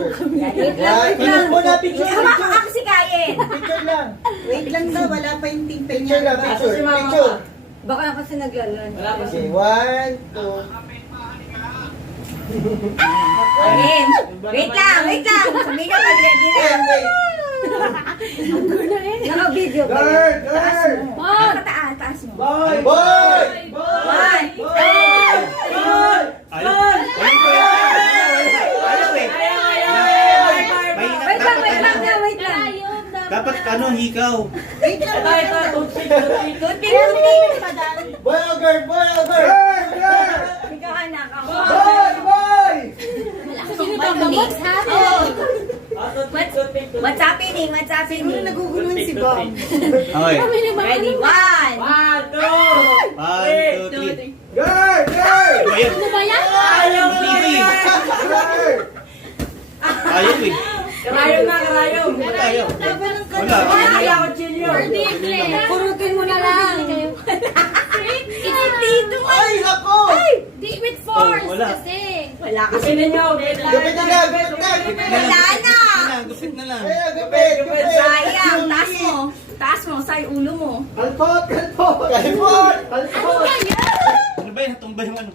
picture. Wait lang. Picture muna, picture. Sama ka kasi kain. Picture lang. Wait lang daw, wala pa yung timpay Picture lang, picture. Picture. Baka kasi naglalan. Okay, 1, 2. Again. Wait lang. Sabihin ka pag ready na. Naka-video ba? Girl! Taas mo. Boy! One. Wait lang. Dapat ano, hikaw. Wait lang. Tuti. Boy o girl? Boy o girl? Ikaw anak ako. Boy! Next ha? What's happening? Siguro naguguluhan si Bob. Okay. Ready? One. 1, 2, 3. Girl! Ayun. Ano ba yan? Ayaw. Ayaw eh. Karayo na, karayo. Ba't ayaw? Wala. Purutin mo na lang. Dito. Ay, ako! Di with force Oh, wala. kasi. Wala ka. Kasi ninyo, wait lang. Gupit na lang, gupit na! Wala na. Gupit na lang. Ayan, gupit! Sayang. Taas mo. Say ulo mo. Kalpot! Ano ba yan? Ano ba yan? Tumba yung ano.